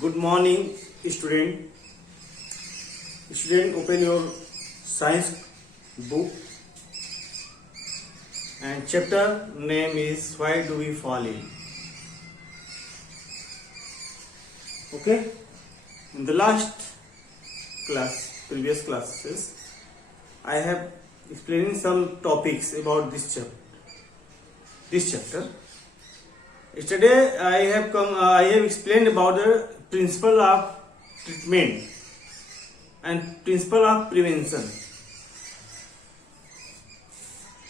Good morning, student. Student, open your science book and chapter name is Why Do We Fall In? Okay. In the previous classes, I have explained some topics about this chapter. Yesterday I have explained about the principle of treatment and principle of prevention.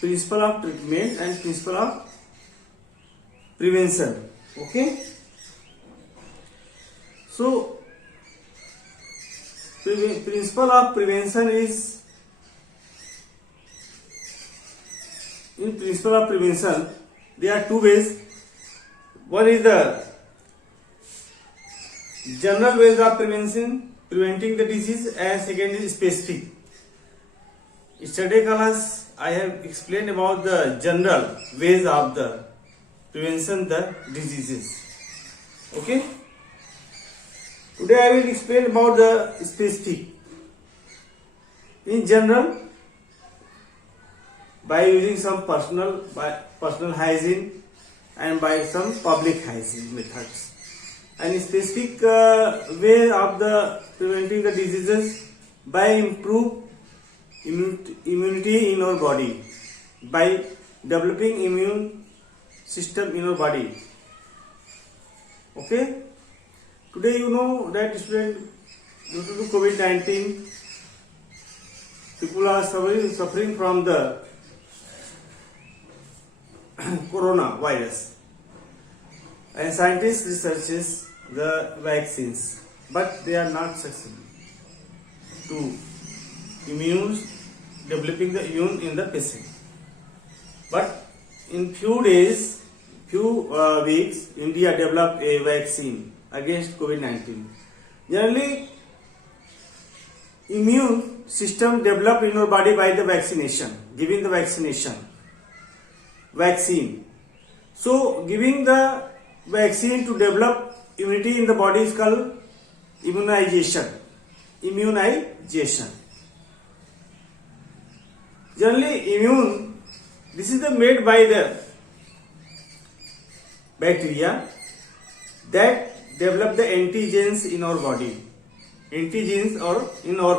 Principle of treatment and principle of prevention. Okay. So principle of prevention is, in principle of prevention there are two ways. One is the general ways of preventing the disease, and second is specific. Yesterday class I have explained about the general ways of the prevention the diseases. Okay. Today I will explain about the specific. In general, by using some personal hygiene and by some public hygiene methods, and specific way of the preventing the diseases by improve immunity in our body, by developing immune system in our body. Okay. Today you know that student, due to COVID-19, people are suffering from the coronavirus, and scientists researches the vaccines, but they are not successful to developing the immune in the patient. But in few weeks, India developed a vaccine against COVID-19. Generally, immune system developed in our body by the vaccination, giving the vaccine. So, giving the vaccine to develop immunity in the body is called immunization. Generally, this is made by the bacteria that develop the antigens in our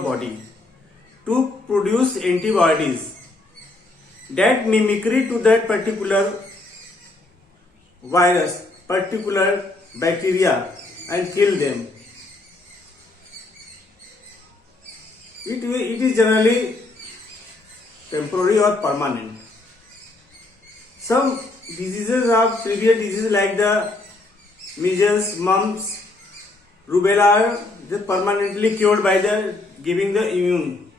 body, to produce antibodies that mimicry to that particular virus, particular bacteria, and kill them. It is generally temporary or permanent. Some diseases are severe diseases like the measles, mumps, rubella are permanently cured by the giving the immune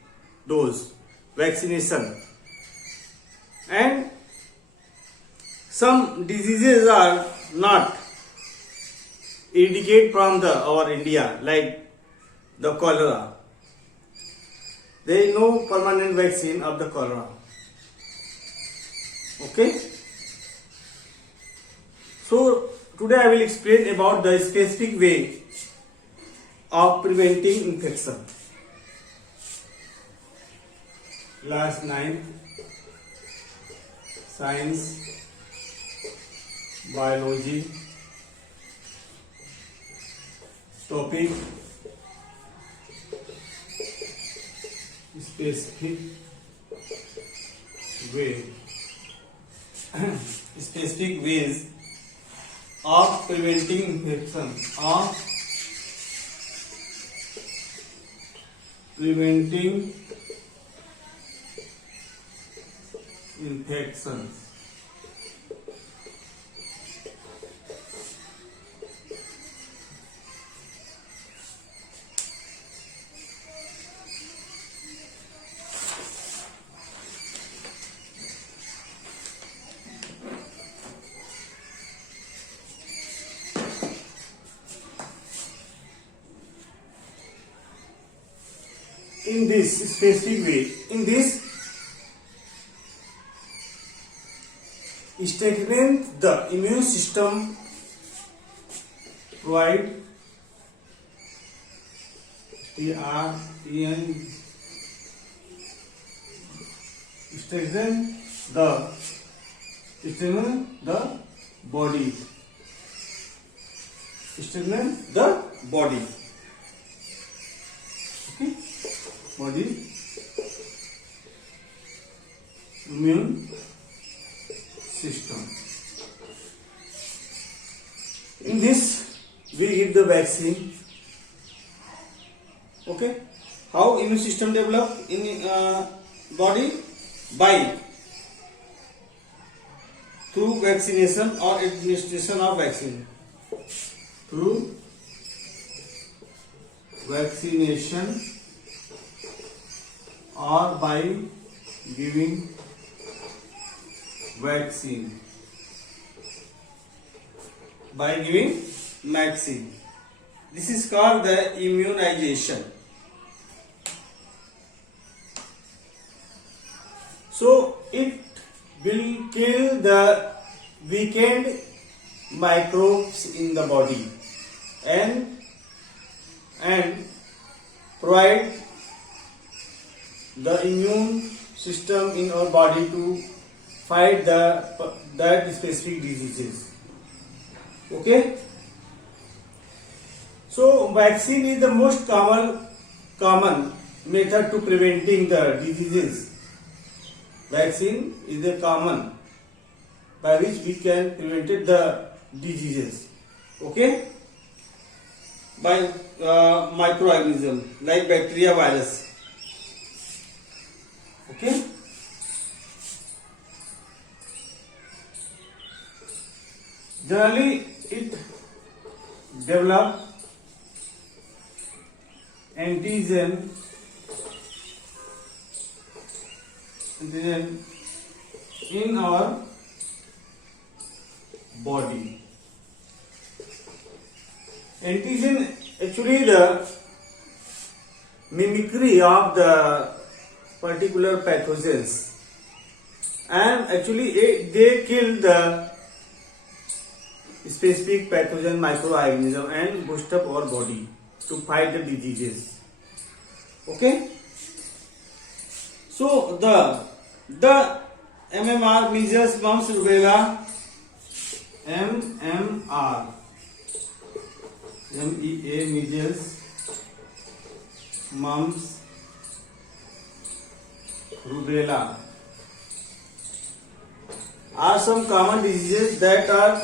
dose, vaccination. And some diseases are not eradicated from our India, like the cholera. There is no permanent vaccine of the cholera. Okay. So today I will explain about the specific way of preventing infection. Class 9, Science, Biology. Topic: specific way. Specific ways of preventing infection. In this specific way, strengthen the immune system, provide TREN strengthen the body. Strengthen the body. Okay, body immune system. In this, we give the vaccine. Okay, how immune system develop in body? By through vaccination or administration of vaccine. Through vaccination or by giving vaccine. By giving vaccine. This is called the immunization. So it will kill the weakened microbes in the body and provide the immune system in our body to fight that specific diseases. Okay. So vaccine is the most common method to preventing the diseases. Vaccine is the common by which we can prevent the diseases. Okay, by microorganism like bacteria, virus. Okay, generally it develop antigen in our body. Antigen actually the mimicry of the particular pathogens, and actually they kill the specific pathogen microorganism and boost up our body to fight the diseases. Okay, so the MMR, measles, mumps, rubella, MMR, MEA, measles, mumps, rubella are some common diseases that are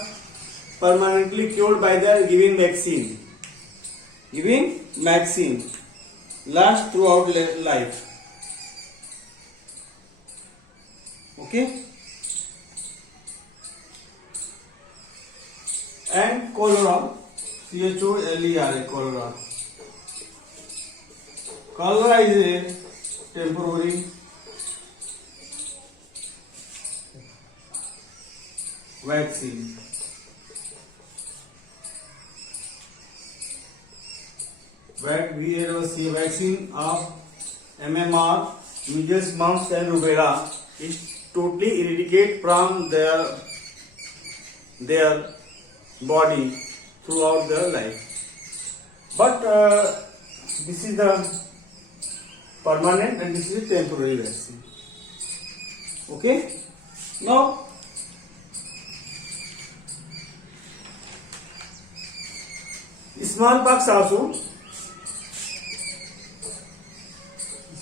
permanently cured by the giving vaccine. Giving vaccine lasts throughout life. Okay, and cholera, CHOLERA, cholera. Cholera is a temporary vaccine. We have a vaccine of MMR, measles, mumps, and rubella is totally eradicate from their body throughout their life. But this is the permanent and this is temporary vaccine. Okay. Now smallpox also.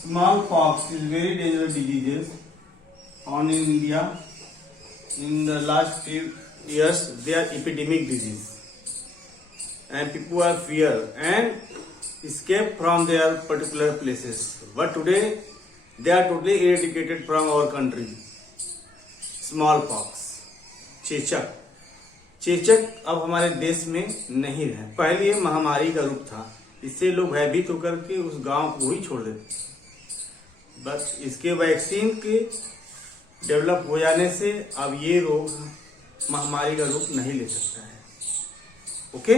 Smallpox is very dangerous disease found in India. In the last few years, they are epidemic disease, and people are fear and escape from their particular places. But today, they are totally eradicated from our country. Smallpox, चेचक अब हमारे देश में नहीं रहे। पहले ये महामारी का रूप था, इससे लोग भयभीत होकर के उस गांव को ही छोड़ देते। बस इसके वैक्सीन के डेवलप हो जाने से अब ये रोग महामारी का रूप नहीं ले सकता है। Okay,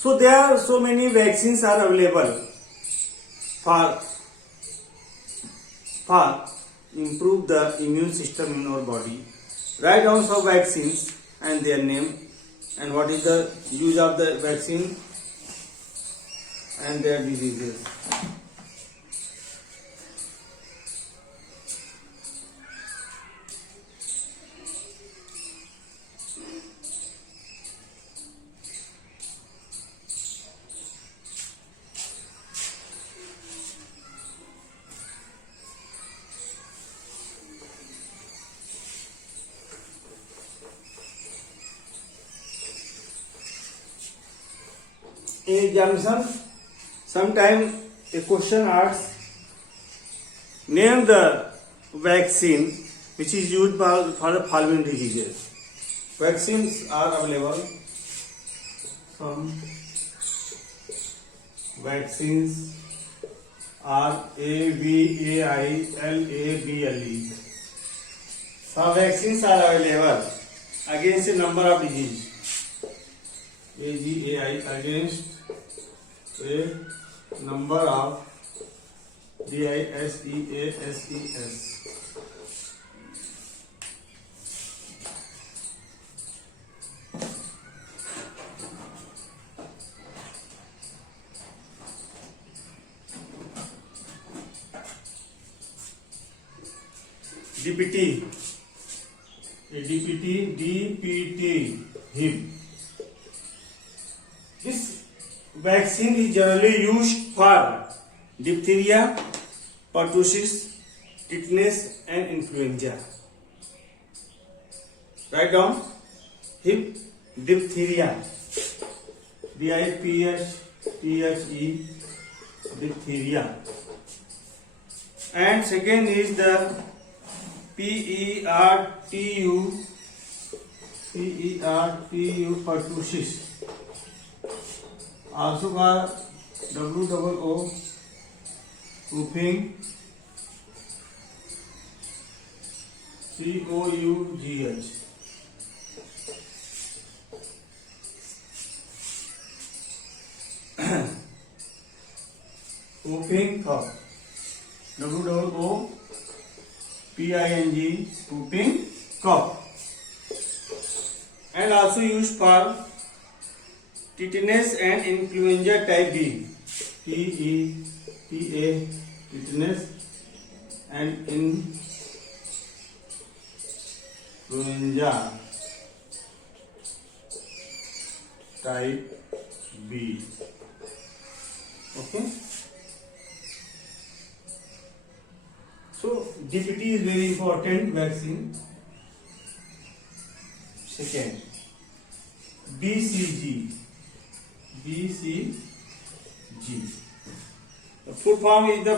so there are so many vaccines are available for improve the immune system in our body. Write down some vaccines and their name. and what is the use of the vaccine and their diseases. In examination, sometime a question asks, name the vaccine which is used for the following diseases. Vaccines are available. Some vaccines are AVAILABLE. Some vaccines are available against a number of diseases. AGAI against a number of DISEASES. DPT, HIP. This vaccine is generally used for diphtheria, pertussis, tetanus and influenza. Write down HIP, diphtheria, DIPHTHE, diphtheria. And second is the PERTU, pertussis. Also called WOO, whooping, COUGH. Whooping cough, WOOPING, whooping cough. And also used for tetanus and influenza type B, TETA, tetanus and influenza type B. Okay. So DPT is very important vaccine. Second, BCG. The full form is the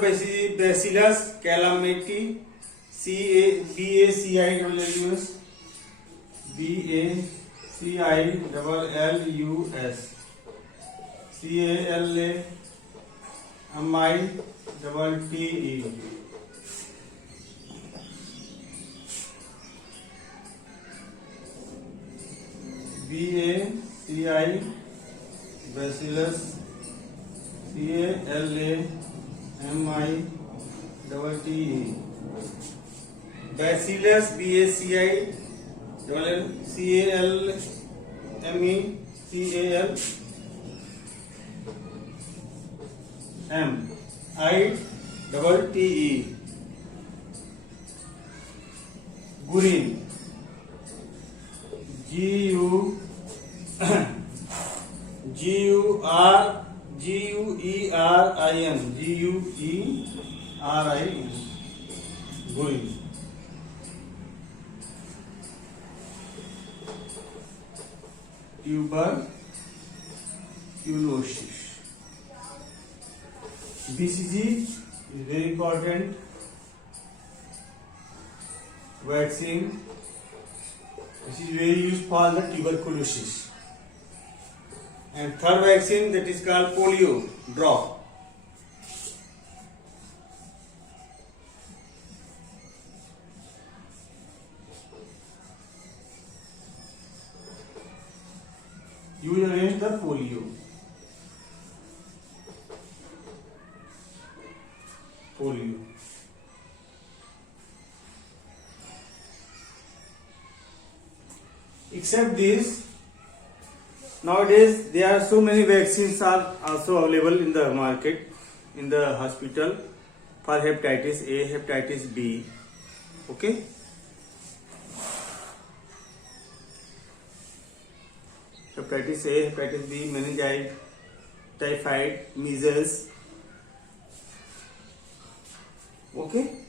Bacillus calmette, BACILLUS, CALMITTE. BACI Bacillus, CALMITTE. Bacillus, BACI CALMITTE. Gurin, GUERIN, gurin. Tuberculosis. BCG is very important vaccine. This is very used for the tuberculosis. And third vaccine, that is called polio drop. Use against the polio. Except this, Nowadays, there are so many vaccines are also available in the market, in the hospital for hepatitis A, hepatitis B. Okay. Hepatitis A, hepatitis B, meningitis, typhoid, measles. Okay.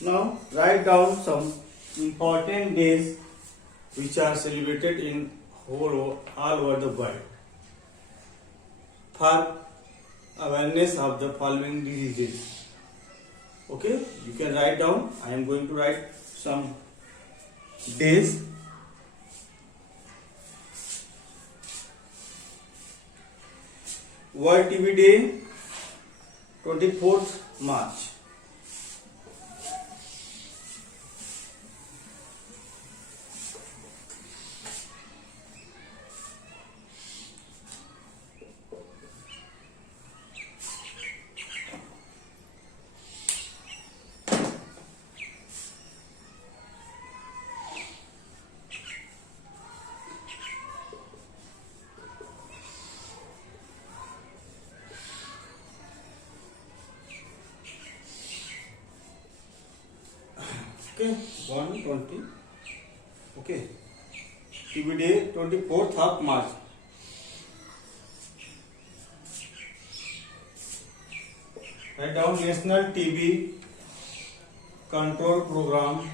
Now write down some important days which are celebrated in all over the world for awareness of the following diseases. Okay, you can write down. I am going to write some days. World TB Day, 24th March. Okay, 120. Okay, TB Day, 24th of March. Write down National TB Control Program.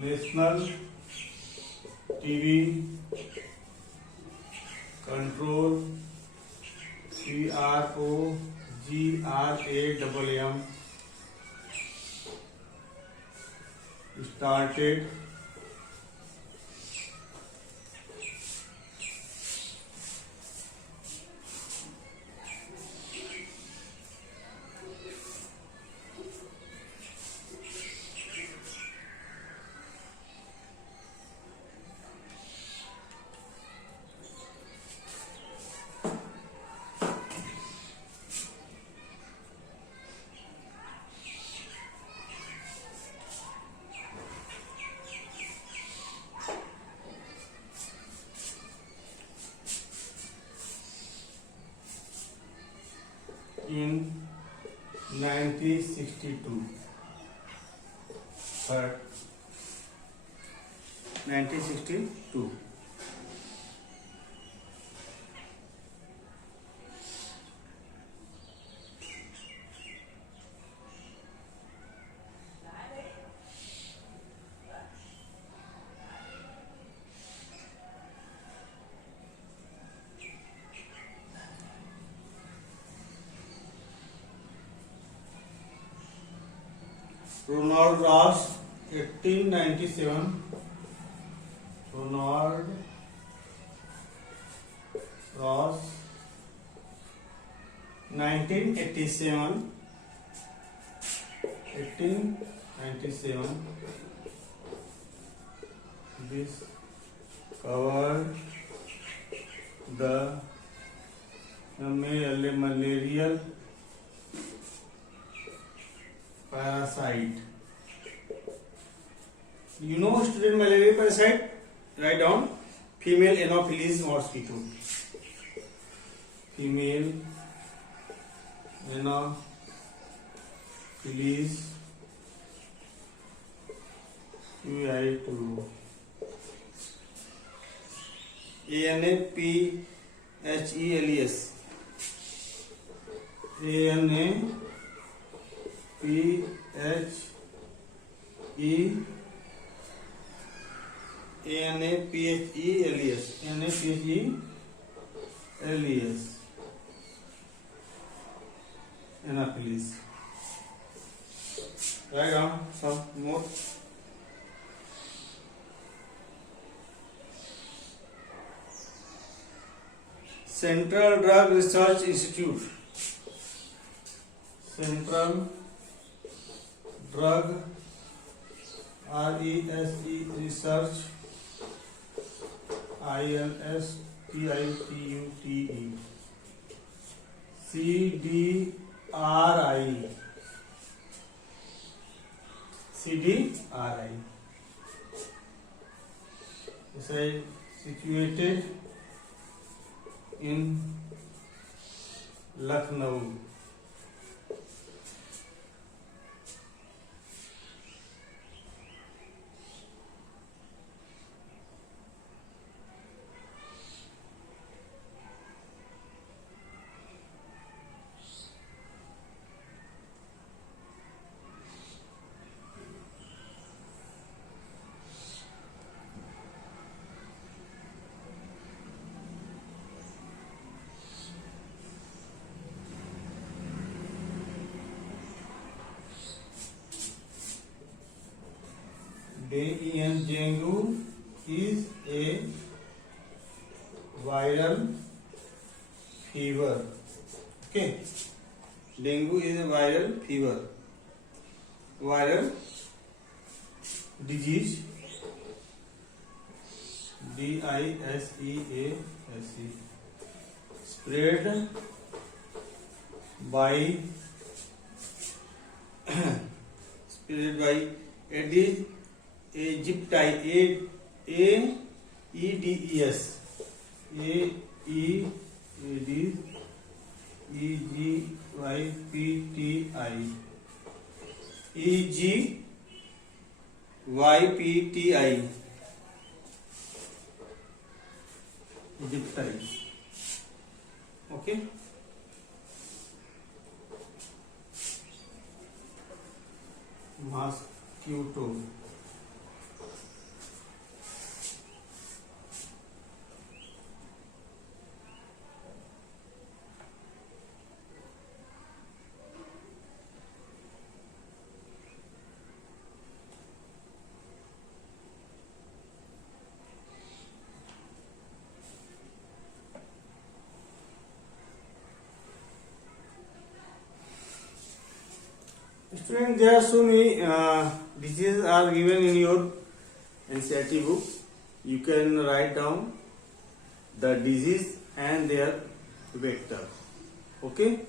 National TB Control PROGRAM started in 1962. 1962. Ronald Ross, 1897. Ronald Ross, 1987. 1897. This covered the malarial parasite. You know student malaria parasite? Write down female Anopheles mosquito. Female Anopheles QI2. ANAPHELES. ANAPHELES. Anopheles. Write down some more. Central Drug Research Institute. Central Drug Research INSTITUTE CDRI CDRI. This is situated in Lucknow. Dengue is a viral fever. Okay, dengue is a viral fever, viral disease. DISEASE, spread by Aedes aegypti, Aedes EGYPTI, aegypti. Okay. Mosquito. Students, there are so many diseases are given in your NCERT book. You can write down the disease and their vector. Okay.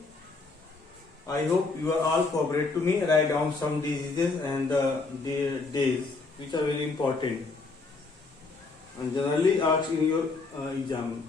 I hope you are all cooperate to me. Write down some diseases and their days, which are very important and generally asked in your exam.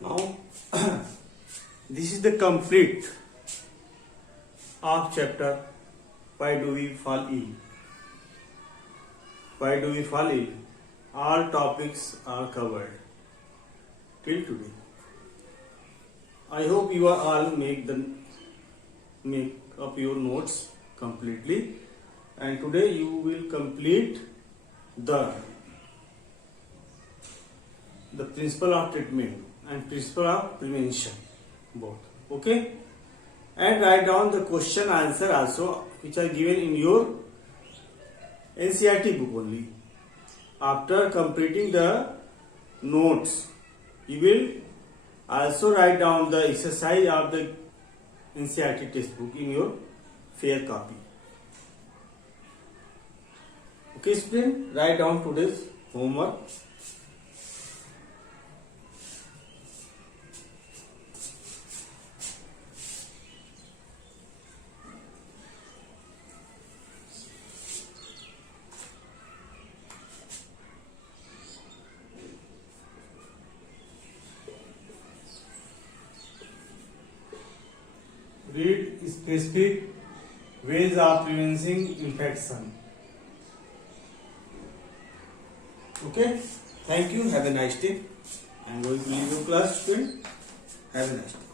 Now, this is the complete of chapter Why Do We Fall Ill? Why do we fall ill? All topics are covered till today. I hope you are all make up your notes completely, and today you will complete the principle of treatment and principle of prevention both. Okay, and write down the question answer also, which are given in your NCERT book only. After completing the notes, you will also write down the exercise of the NCERT textbook in your fair copy. Okay, student, write down today's homework. read specific ways of preventing infection. Okay, thank you. Have a nice day. I am going to leave your class, student. Have a nice day.